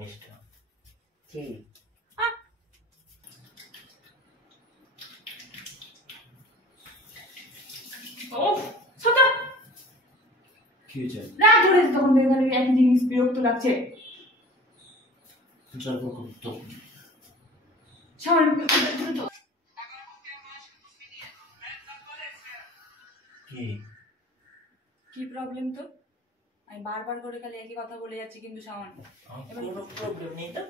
জিনিসটা কি ও ছোটা কি হয়েছে? রাগ ধরে তখন দেখে এক জিনিস বিরক্ত লাগছে। জলপ করতো সামনে কি কি প্রবলেম তো? আমি বারবার করে খালি একই কথা বলে যাচ্ছি কিন্তু সামান্য কোনো প্রবলেম নেই তো।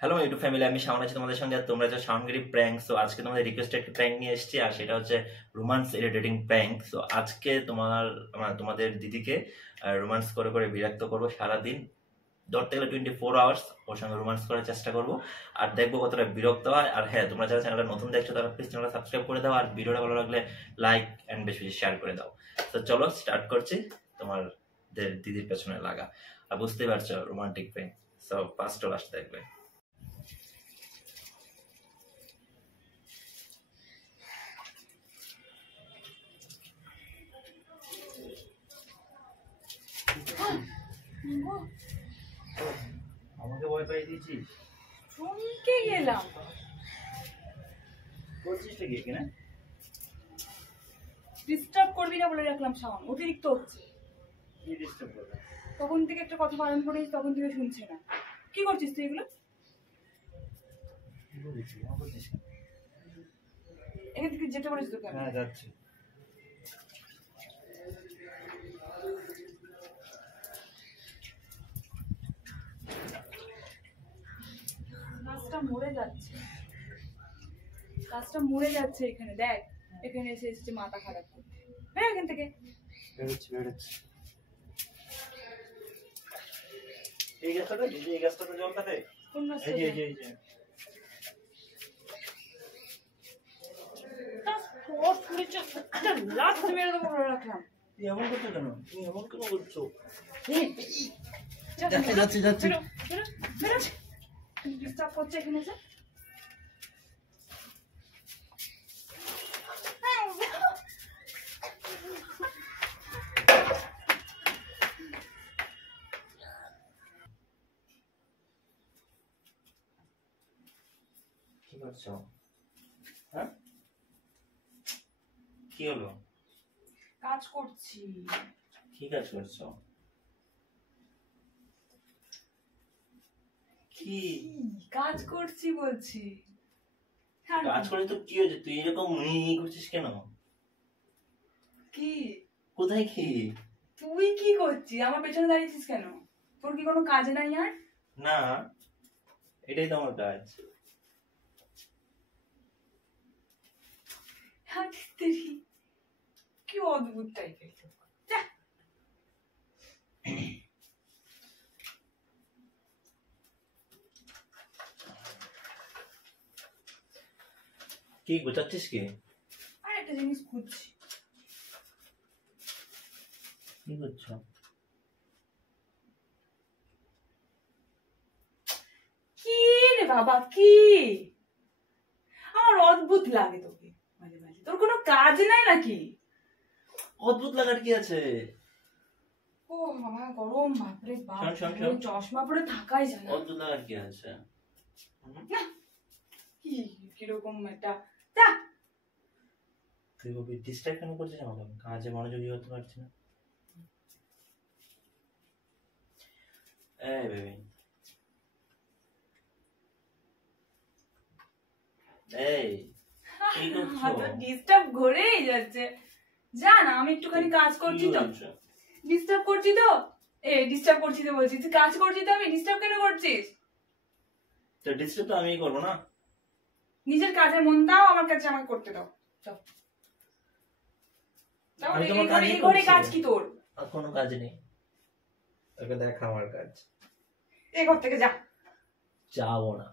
হ্যালো ইউটিউব ফ্যামিলি, আমি শাওন আছি তোমাদের সঙ্গে। তোমরা যে শাওনগিরি প্র্যাঙ্ক, সো আজকে তোমাদের রিকোয়েস্টে একটা প্র্যাঙ্ক নিয়ে এসেছি, আর সেটা হচ্ছে রোমান্স ইরিটেটিং প্র্যাঙ্ক। সো আজকে তোমাদের দিদিকে রোমান্স করে করে বিরক্ত করবো সারাদিন, ধরতে গেলে 24 আওয়ার্স ওর সঙ্গে রোমান্স করার চেষ্টা করবো, আর দেখবো কতটা বিরক্ত হয়। আর হ্যাঁ, তোমরা যারা চ্যানেলটা নতুন দেখছো তারা প্লিজ চ্যানেলটা সাবস্ক্রাইব করে দাও, আর ভিডিওটা ভালো লাগলে লাইক অ্যান্ড বেশি বেশি শেয়ার করে দাও। তো চলো স্টার্ট করছি তোমাদের দিদির পেছনে লাগা। আর বুঝতেই পারছো romantic prank, so first to last দেখবে। আমাকে ভয় পাই দিয়েছিস? চমকে গেলাম। করছিস কি না? ডিস্টার্ব করবি না বলে রাখলাম শাওন, অতিরিক্ত হচ্ছে। কি ডিস্টার্ব করবে? তখন থেকে একটা কথা বারণ করেছি, তখন থেকে শুনছে না। কি করছিস তুই এগুলো? কি বলেছিস? আমার বলছিস? এখান থেকে যেতে বলেছিস তোকে? হ্যাঁ যাচ্ছি। গাছটা মরে যাচ্ছে, গাছটা মরে যাচ্ছে। এখানে দেখ, এখানে এসে এসেছে মাথা খারাপ করতে। বের এখান থেকে। বেরোচ্ছি। এই গাছটাতে জল থাকে। কোন গাছটা? এই যে লাস্ট মেরে দেবো বলে রাখলাম। তুই এমন করছো কেন? তুমি এমন কেন করছো? যাচ্ছি। ডিস্টার্ব করছে এখানে এসে। কি করছো? হ্যাঁ, কি হলো? কাজ করছি। কি কাজ করছো? কি কাজ করছি বলছি। কাজ করে তো কি হয়েছে? তুই এরকম করছিস কেন? কি কোথায় কি? তুই কি করছিস? আমার পেছনে দাঁড়িয়েছিস কেন? তোর কি কোনো কাজ নাই আর? না, এটাই তো আমার কাজ। কি অদ্ভুত টাইপের। কি গোছাচ্ছিস কি? আর একটা জিনিস খুঁজছি। কি করছো? কি রে বাবা, কি? আমার অদ্ভুত লাগে তোকে মাঝে মাঝে। তোর কোনো কাজ নাই নাকি? অদ্ভুত লাগার কি আছে? ও বাবা গরম, বাপরে বাপ। শোন। চশমা পরে থাকাই যায় না। অদ্ভুত লাগার কি আছে? কি কিরকম একটা তুই কবি ডিস্ট্রাক্ট কেন করছিস আমাকে? কাজে মনোযোগী হতে পারছি না। এই বেবি, এই কি করছো? ডিস্টার্ব করেই যাচ্ছে। জান আমি একটুখানি কাজ করছি তো। ডিস্টার্ব করছি তো? ডিস্টার্ব করছি তো বলছি। তুই কাজ করছিস তো, আমি ডিস্টার্ব কেন করছিস? তো ডিস্টার্ব তো আমিই করবো না? নিজের কাজে মন দাও, আমার কাছে আমাকে করতে দাও। এই ঘরে কাজ কি তোর? আর কোনো কাজ নেই, তোকে দেখা আমার কাজ। এই ঘর থেকে যা। যাবো না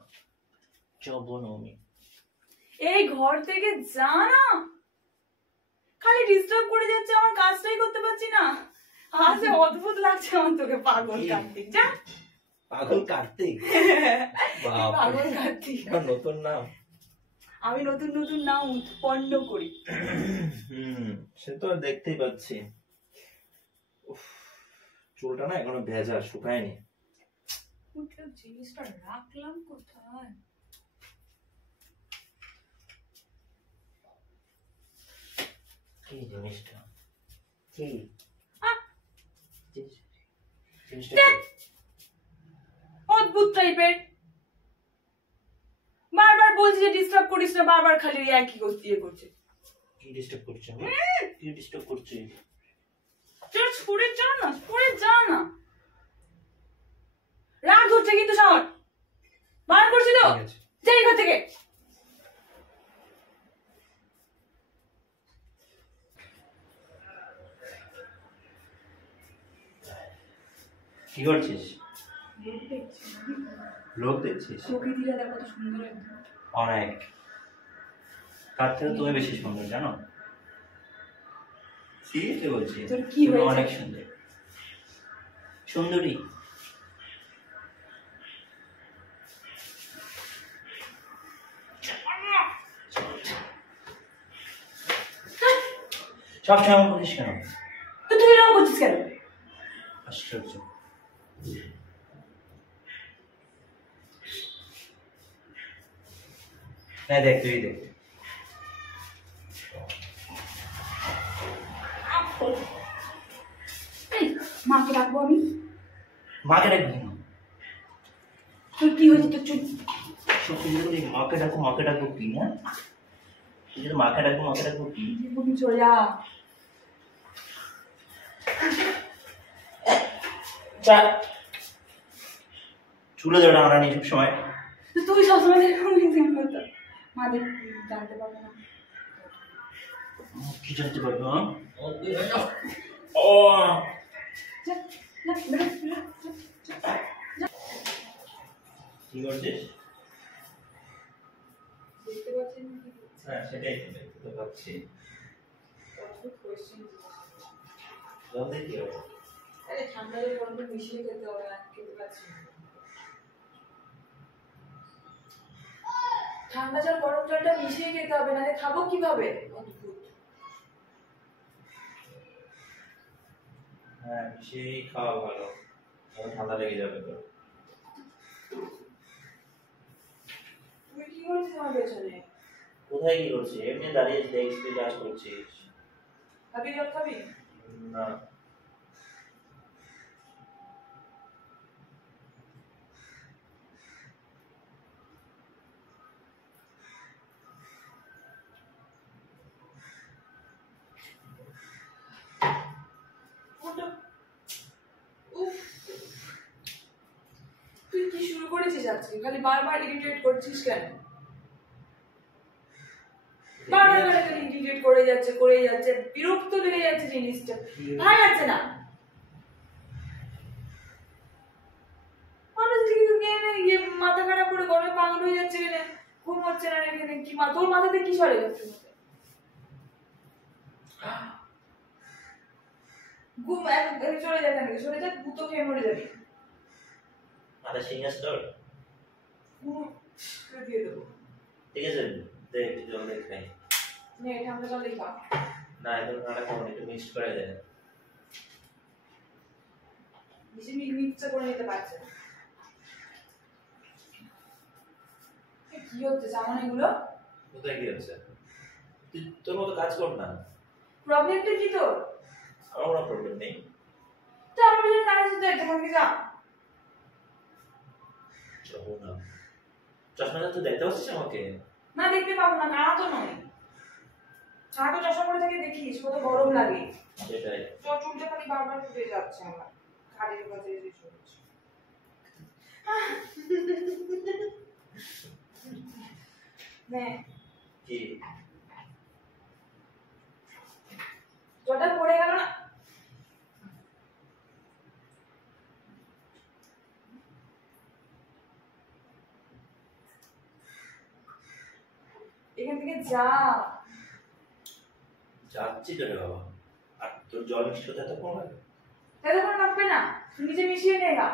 আমি। এই ঘর থেকে যা না, খালি ডিস্টার্ব করে যাচ্ছে, আমার কাজটাই করতে পারছি না। আজ অদ্ভুত লাগছে আমার তোকে। পাগল কার্তিক, যা। পাগল কার্তিক? পাগল কার্তিক নতুন নাম। আমি নতুন নতুন নাম উৎপন্ন করি। সে তো দেখতেই পাচ্ছি। চুলটা না এখনো ভেজা, শুকায়নি। জিনিসটা রাখলাম কোথায়? কি জিনিসটা? কি জিনিসটা? অদ্ভুত টাইপের। বারবার বলছি যে ডিস্টার্ব করিস না, বারবার খালি একই করছে। কি ডিস্টার্ব করছে? কি ডিস্টার্ব করছে? চল সরে যা না। রাগ ধরছে কিন্তু সবার। বার করছি তো, যাই ঘর থেকে। কি করছিস? লোক দেখছিস? প্রকৃতিটা দেখো কত সুন্দর একদম। অনেক। তার থেকে তুমি বেশি সুন্দর জানো? সিরিয়াসলি বলছি, তোর কি তুমি হয়েছে? অনেক সুন্দর, সুন্দরী। সবসময় এমন করিস কেন? তো তুই এরকম করছিস কেন? আশ্চর্য। হ্যাঁ দেখ, তুই দেখ। মাকে ডাকবো আমি? মাকে ডাকবি না। তোর কি হয়েছে? তোর চুল মাকে ডাকবো কি না? তুই যদি মাকে ডাকবো কি? চলে যা। চুলে ধরে আমরা নেই সব সময়। তুই সবসময় মাদের জানতে পারবে না। কি জানতে পারবো? কি করছিস? দেখতে পাচ্ছেন? হ্যাঁ সেটাই দেখতে পাচ্ছি। জলদি কি হবে? আরে ঠান্ডা জল গরম জল মিশিয়ে খেতে হবে, খেতে পাচ্ছি না। ঠান্ডা জল গরম জলটা মিশিয়ে খেতে হবে, নাহলে খাবো কিভাবে? অদ্ভুত। হ্যাঁ সেই খাওয়া ভালো, তাহলে ঠান্ডা লেগে যাবে তো। তুই কি করছিস আমার পেছনে? কোথায় কি করছিস? এমনি দাঁড়িয়ে দেখছি কাজ করছিস। খাবি জল খাবি? না। তুই কি শুরু করেছিস আজকে? খালি বারবার ইরিটেট করছিস কেন? বারবার খালি ইরিটেট করে যাচ্ছে, বিরক্ত লেগে যাচ্ছে জিনিসটা, ভালো লাগছে না। মানুষ মাথা খারাপ করে গরমে পাগল হয়ে যাচ্ছে, এখানে ঘুম হচ্ছে না, এখানে কি তোর মাথাতে কি সরে যাচ্ছে? ঘুম চলে যাবে নাকি? চলে যা, ভূত খেয়ে মরে যাবি। মাথা সিঙ্গাস তোর? দিয়ে দেবো। ঠিক আছে, দেখ জল দিয়ে খাই। নে ঠান্ডা জল দিয়ে খা। না এখন ঠান্ডা খাবো না, একটু মিক্সড করে দেয়। বেশি মিক্সচার করে নিতে পারছে না। কি হচ্ছে জানো এগুলো? কোথায় কি হচ্ছে? তুই তোর মতো কাজ কর না। প্রবলেমটা কি তোর? আমার কোনো প্রবলেম নেই। তো আমার জন্য কাজ হচ্ছে, এখান থেকে যা। যাবো না। চশমাটা তুই দেখতে পাচ্ছিস আমাকে? না দেখতে পাবো না, কানা তো নয়। কানা তো চশমা পরে থেকে দেখিস কত গরম লাগে। সেটাই। চুলটা খালি বারবার ফুটে যাচ্ছে আমার ঘাড়ের কাছে এসে চলছে। নে কি? জলটা পড়ে গেল না? এখান থেকে যা। যাচ্ছি তো রে বাবা। আর তোর জল মিষ্টি হতে এতক্ষণ লাগে? এতক্ষণ লাগবে না, নিজে মিশিয়ে নে গা।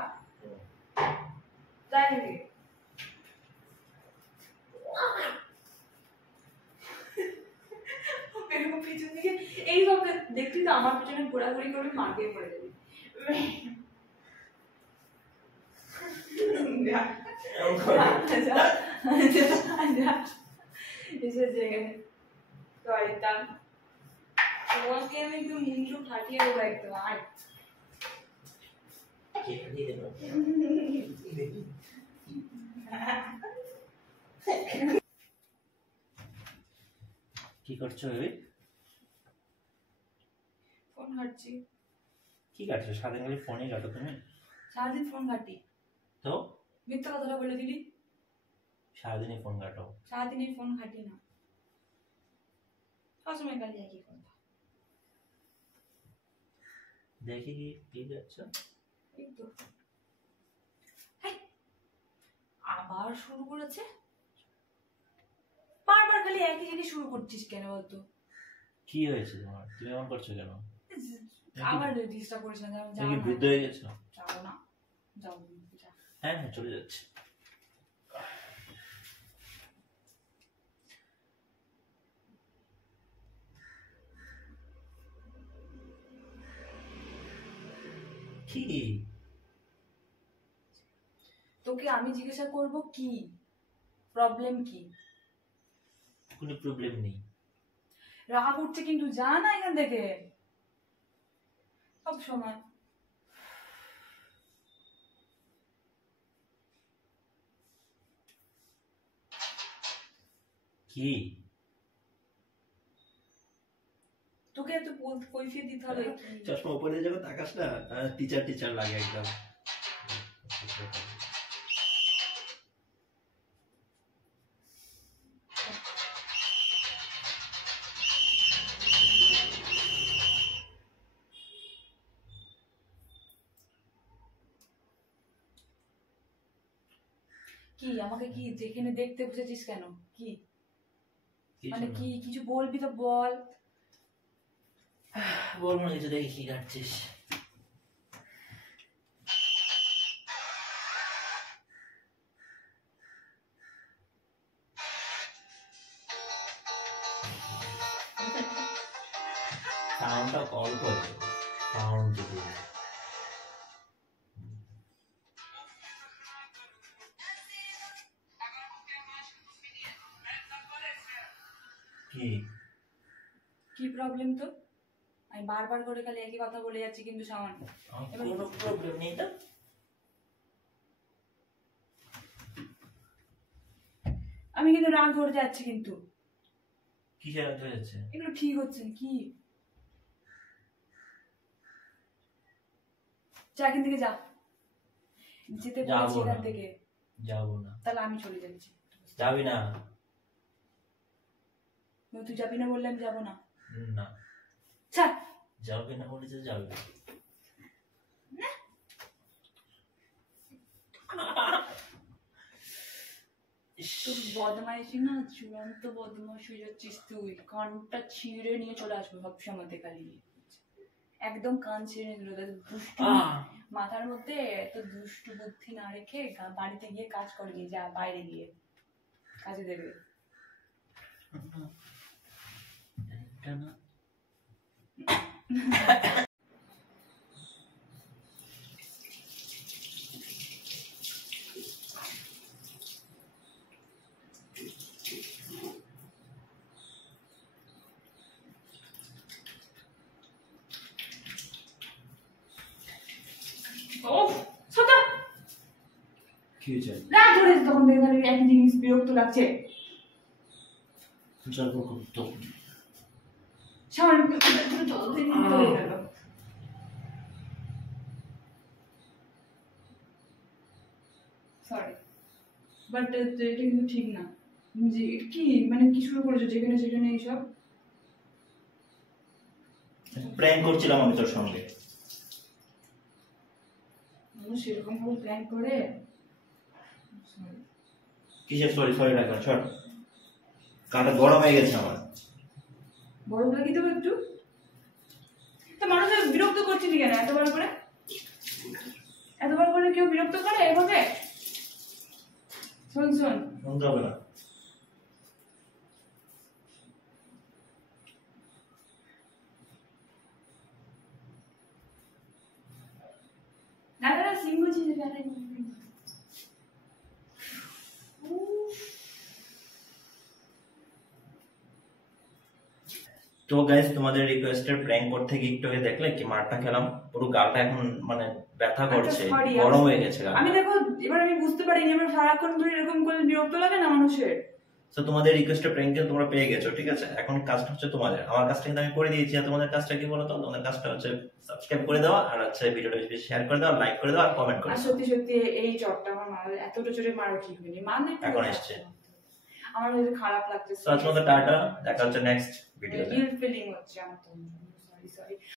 যাই নাকি? এরকম পিছন দিকে এইভাবে দেখলি তো আমার পিছনে ঘোরাঘুরি করবি, মার্কে পড়ে যাবি। যা, যা, যা, এসেছে শয়তান। তোমাকে আমি একটু মুন্ডু ফাটিয়ে দেবো একদম। আর কি করছো বেবি? ফোন ঘাটছি। কি কাটছো? সারাদিন খালি ফোনই কাটো তুমি। সারাদিন ফোন ঘাটি তো মিথ্যা কথাটা বলে দিলি। সারাদিনই ফোন কাটো? সারাদিন এই ফোন ঘাটি না, সবসময় খালি একই কথা। দেখি কি যাচ্ছ? এই তো আবার শুরু করেছে। বারবার খালি একই জিনিস শুরু করছিস কেন বলতো? কি হয়েছে তোমার? তুমি এমন করছো কেন? আবার ডিস্টার্ব করিস না। তুমি কি বৃদ্ধ হয়ে গেছো? যাবো না, যাবো যা। হ্যাঁ হ্যাঁ চলে যাচ্ছে। কি তোকে আমি জিজ্ঞাসা করব কি প্রবলেম, কি? কোনো প্রবলেম নেই। রাগ উঠছে কিন্তু, যা না এখান থেকে সব সময়। কি তোকে এত কৈফিয়ত দিতে হবে? চশমা উপরে যাবে তাকাস না, টিচার টিচার লাগে একদম। কি আমাকে কি যেখানে দেখতে বসেছিস কেন? কি মানে কিছু কি? না। কিছু বলবি তো বল। বলবো না কিছু, দেখি কি কাটছিস। সাউন্ডটা অল্প, সাউন্ড যদি কি কি প্রবলেম তো? আমি বারবার করে খালি একই কথা বলে যাচ্ছি কিন্তু সামান্য। কোনো প্রবলেম নেই তো। আমি কিন্তু রাগ ধরে যাচ্ছি কিন্তু। কিসে রাত হয়ে যাচ্ছে? এগুলো ঠিক হচ্ছে না। কি যা এখান থেকে, যা, যেতে বলেছি এখান থেকে। যাবো না। তাহলে আমি চলে যাচ্ছি। যাবি না? তুই যাবি না বললে আমি যাবো না। না ছাড়। যাবি না বলেছে, যাবি না। তোর বদমাইশি না চূড়ান্ত বদমাশ হয়ে যাচ্ছিস তুই। কানটা ছিঁড়ে নিয়ে চলে আসবো সবসময় খালি। একদম কান ছিঁড়ে নিয়ে চলে আসবো। দুষ্টু মাথার মধ্যে এত দুষ্টু বুদ্ধি না রেখে বাড়িতে গিয়ে কাজ করে নিয়ে যা, বাইরে গিয়ে কাজে দেবে। কি হয়েছে? রাগ ধরেছে তখন থেকে খালি একই জিনিস, বিরক্ত লাগছে। সামান্য জল দিয়ে নিতে হয়ে গেল। সরি, বাট এটা কিন্তু ঠিক না। যে কি মানে কি শুরু করেছো যেখানে সেখানে এইসব? প্র্যাঙ্ক করছিলাম আমি তোর সঙ্গে। মানুষ এরকম ভাবে প্ল্যান করে? কিসের সরি? সরি রাখবেন, ছড়। কানটা গরম হয়ে গেছে আমার। বরফ লাগিয়ে দেবো একটু? তা মানুষ বিরক্ত করছিলি কেন এতবার করে? এতবার করে কেউ বিরক্ত করে এভাবে? শোন শোন, শুনতে হবে না। দাদারা সিং বলছি যে দাদা তো গাইস তোমাদের রিকোয়েস্টেড প্র্যাঙ্ক করতে গিয়ে একটু আগে দেখলে কি মারটা খেলাম, পুরো গালটা এখন মানে ব্যথা করছে, sorry, গরম হয়ে গেছে গালটা। আমি দেখো এবার আমি বুঝতে পারিনি, আমার সারাক্ষণ ধরে এরকম করলে বিরক্ত লাগে না মানুষের। তো তোমাদের রিকোয়েস্টেড প্র্যাঙ্ক তোমরা পেয়ে গেছো, ঠিক আছে? এখন কাজটা হচ্ছে তোমাদের, আমার কাজটা কিন্তু আমি করে দিয়েছি। আর তোমাদের কাজটা কি বলতো? তোমাদের কাজটা হচ্ছে সাবস্ক্রাইব করে দেওয়া, আর হচ্ছে ভিডিওটা বেশি বেশি শেয়ার করে দেওয়া, লাইক করে দেওয়া, আর কমেন্ট করে আর দেওয়া। সত্যি সত্যি এই চটটা আমার মারা এতটা জোরে মারা ঠিক হয়নি, মানে এখন এসছে। আমার হয়তো খারাপ লাগছে। তো আজকে মতো টাটা, দেখা হচ্ছে নেক্সট ভিডিওতে। গিল্ট ফিলিং হচ্ছে আমার, তো সরি সরি।